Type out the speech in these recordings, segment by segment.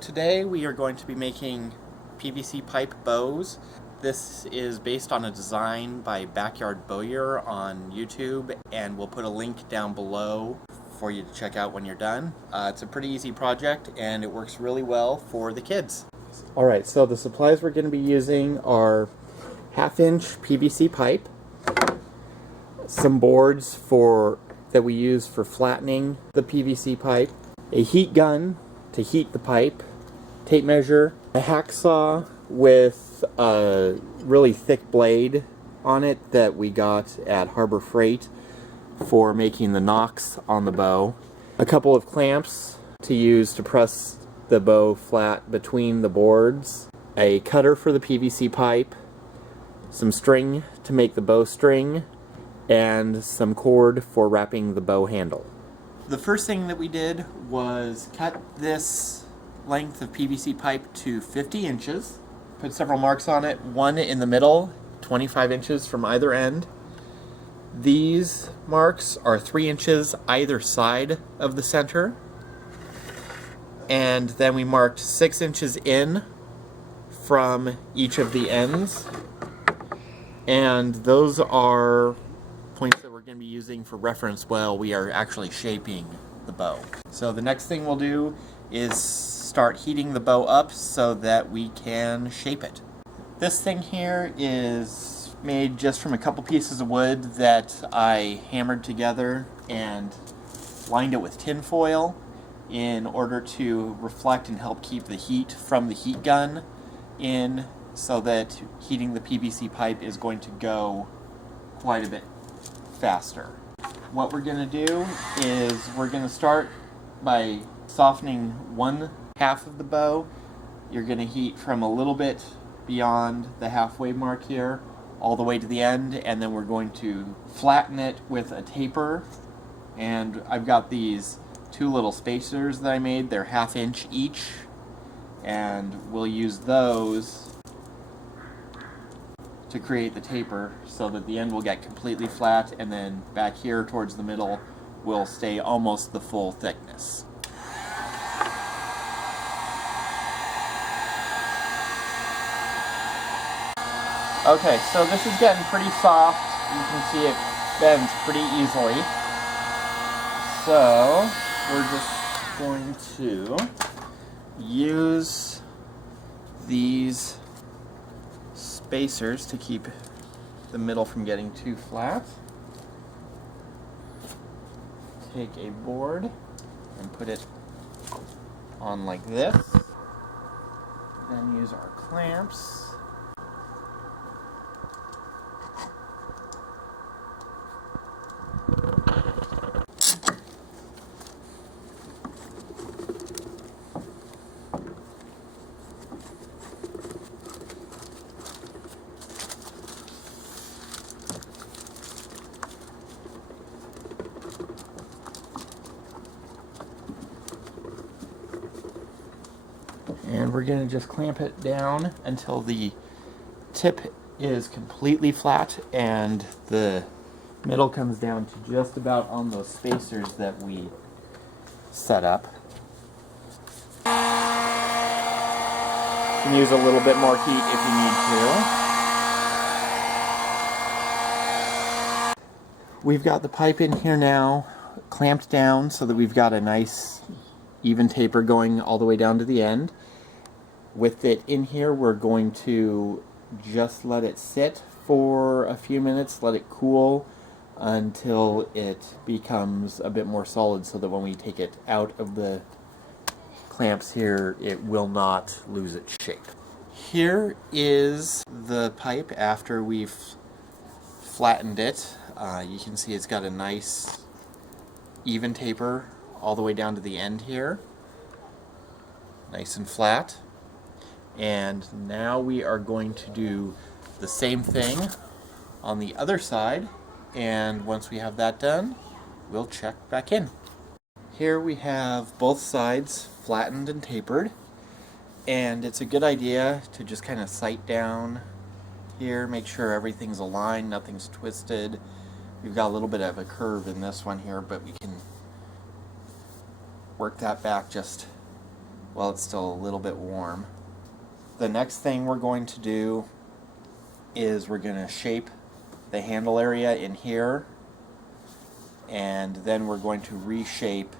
Today we are going to be making PVC pipe bows. This is based on a design by Backyard Bowyer on YouTube, and we'll put a link down below for you to check out when you're done. It's a pretty easy project and it works really well for the kids. Alright, so the supplies we're going to be using are 1/2 inch PVC pipe, some boards that we use for flattening the PVC pipe, a heat gun to heat the pipe, tape measure, a hacksaw with a really thick blade on it that we got at Harbor Freight for making the nocks on the bow, a couple of clamps to use to press the bow flat between the boards, a cutter for the PVC pipe, some string to make the bowstring, and some cord for wrapping the bow handle. The first thing that we did was cut this length of PVC pipe to 50 inches. Put several marks on it, one in the middle, 25 inches from either end. These marks are 3 inches either side of the center. And then we marked 6 inches in from each of the ends. And those are points that we're going to be using for reference while we are actually shaping the bow. So the next thing we'll do is start heating the bow up so that we can shape it. This thing here is made just from a couple pieces of wood that I hammered together and lined it with tin foil in order to reflect and help keep the heat from the heat gun in, so that heating the PVC pipe is going to go quite a bit faster. What we're going to do is we're going to start by softening 1/2 of the bow. You're going to heat from a little bit beyond the halfway mark here all the way to the end, and then we're going to flatten it with a taper. And I've got these 2 little spacers that I made. They're 1/2 inch each, and we'll use those to create the taper so that the end will get completely flat, and then back here towards the middle will stay almost the full thickness. Okay, so this is getting pretty soft. You can see it bends pretty easily. So we're just going to use these spacers to keep the middle from getting too flat. Take a board and put it on like this. Then use our clamps. And we're going to just clamp it down until the tip is completely flat and the middle comes down to just about on those spacers that we set up. You can use a little bit more heat if you need to. We've got the pipe in here now, clamped down so that we've got a nice even taper going all the way down to the end. With it in here, we're going to just let it sit for a few minutes, let it cool until it becomes a bit more solid, so that when we take it out of the clamps here, it will not lose its shape. Here is the pipe after we've flattened it. You can see it's got a nice even taper all the way down to the end here. Nice and flat. And now we are going to do the same thing on the other side, and once we have that done, we'll check back in. Here we have both sides flattened and tapered, and it's a good idea to just kind of sight down here, make sure everything's aligned, nothing's twisted. We've got a little bit of a curve in this one here, but we can work that back just while it's still a little bit warm. The next thing we're going to do is we're going to shape the handle area in here, and then we're going to reshape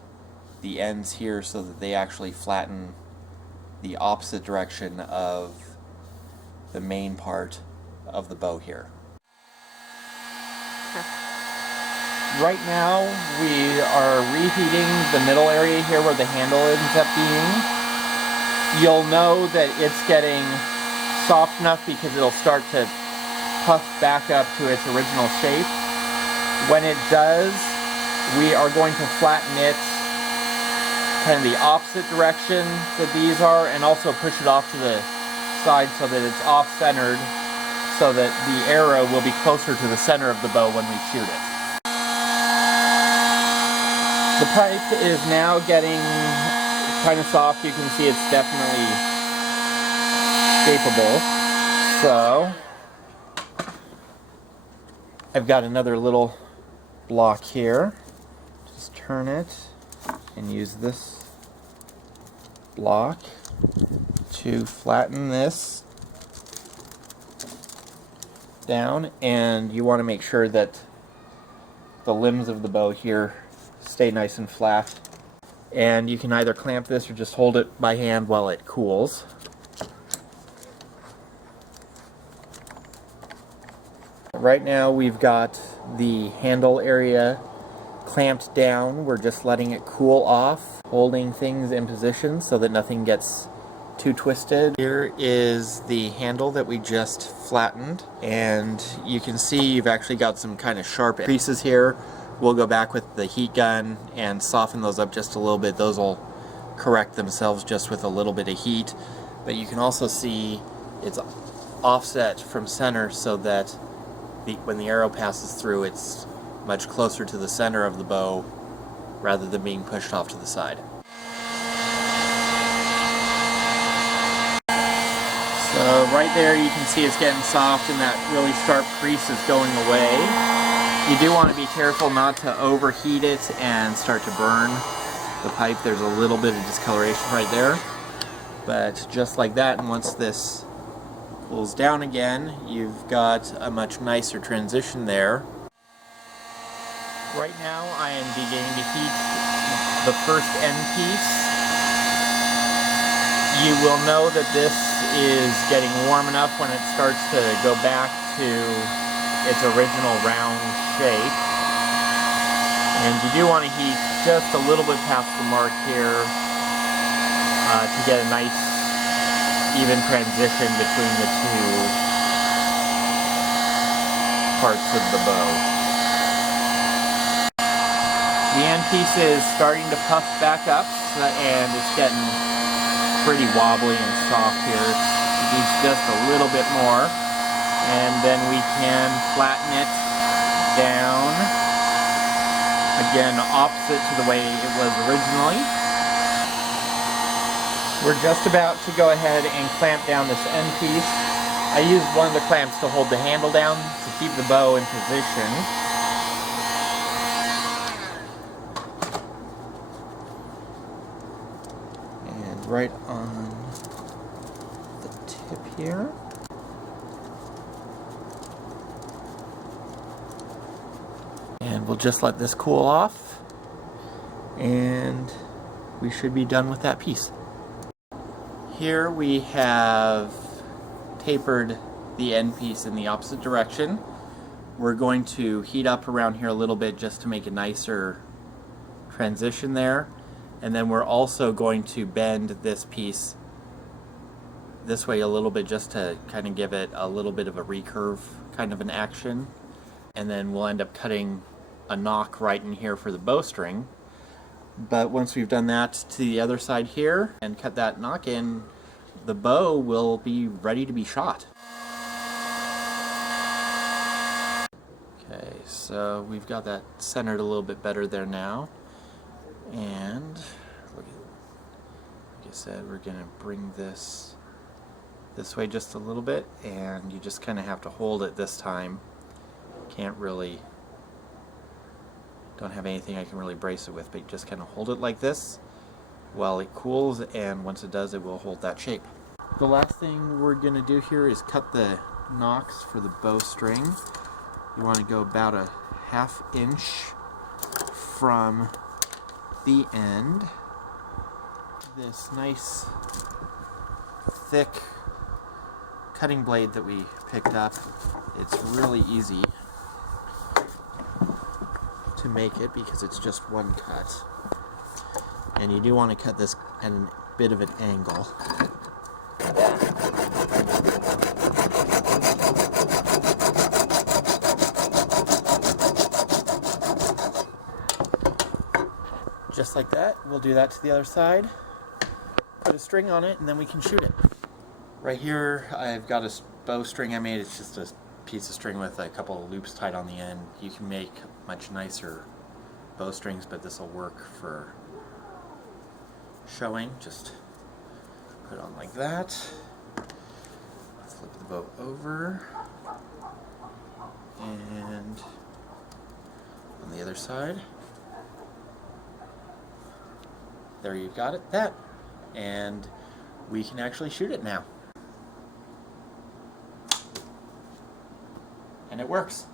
the ends here so that they actually flatten the opposite direction of the main part of the bow here. Right now we are reheating the middle area here where the handle ends up being. You'll know that it's getting soft enough because it'll start to puff back up to its original shape. When it does, we are going to flatten it kind of the opposite direction that these are, and also push it off to the side so that it's off-centered, so that the arrow will be closer to the center of the bow when we shoot it. The pipe is now getting kind of soft. You can see it's definitely shapeable. So I've got another little block here. Just turn it and use this block to flatten this down, and you want to make sure that the limbs of the bow here stay nice and flat. And you can either clamp this or just hold it by hand while it cools. Right now we've got the handle area clamped down. We're just letting it cool off, holding things in position so that nothing gets too twisted. Here is the handle that we just flattened, and you can see you've actually got some kind of sharp creases here. We'll go back with the heat gun and soften those up just a little bit. Those will correct themselves just with a little bit of heat. But you can also see it's offset from center so that when the arrow passes through, it's much closer to the center of the bow rather than being pushed off to the side. So right there you can see it's getting soft and that really sharp crease is going away. You do want to be careful not to overheat it and start to burn the pipe. There's a little bit of discoloration right there. But just like that, and once this cools down again, you've got a much nicer transition there. Right now I am beginning to heat the first end piece. You will know that this is getting warm enough when it starts to go back to its original round shape. And you do want to heat just a little bit past the mark here to get a nice even transition between the two parts of the bow. The end piece is starting to puff back up, and it's getting pretty wobbly and soft here. It needs just a little bit more, and then we can flatten it down, again opposite to the way it was originally. We're just about to go ahead and clamp down this end piece. I used one of the clamps to hold the handle down to keep the bow in position. And right on the tip here. And we'll just let this cool off, and we should be done with that piece. Here we have tapered the end piece in the opposite direction. We're going to heat up around here a little bit just to make a nicer transition there. And then we're also going to bend this piece this way a little bit just to kind of give it a little bit of a recurve kind of an action. And then we'll end up cutting a knock right in here for the bowstring. But once we've done that to the other side here and cut that knock in, the bow will be ready to be shot. Okay, so we've got that centered a little bit better there now. And like I said, we're going to bring this way just a little bit, and you just kind of have to hold it this time. Can't really, don't have anything I can really brace it with, but you just kind of hold it like this, while it cools, and once it does, it will hold that shape. The last thing we're going to do here is cut the nocks for the bowstring. You want to go about a 1/2 inch from the end. This nice thick cutting blade that we picked up, it's really easy to make it because it's just one cut. And you do want to cut this at a bit of an angle. Just like that. We'll do that to the other side. Put a string on it, and then we can shoot it. Right here, I've got a bowstring I made. It's just a piece of string with a couple of loops tied on the end. You can make much nicer bowstrings, but this will work for showing. Just put it on like that. Flip the bow over. And on the other side. There you've got it, that. And we can actually shoot it now. And it works.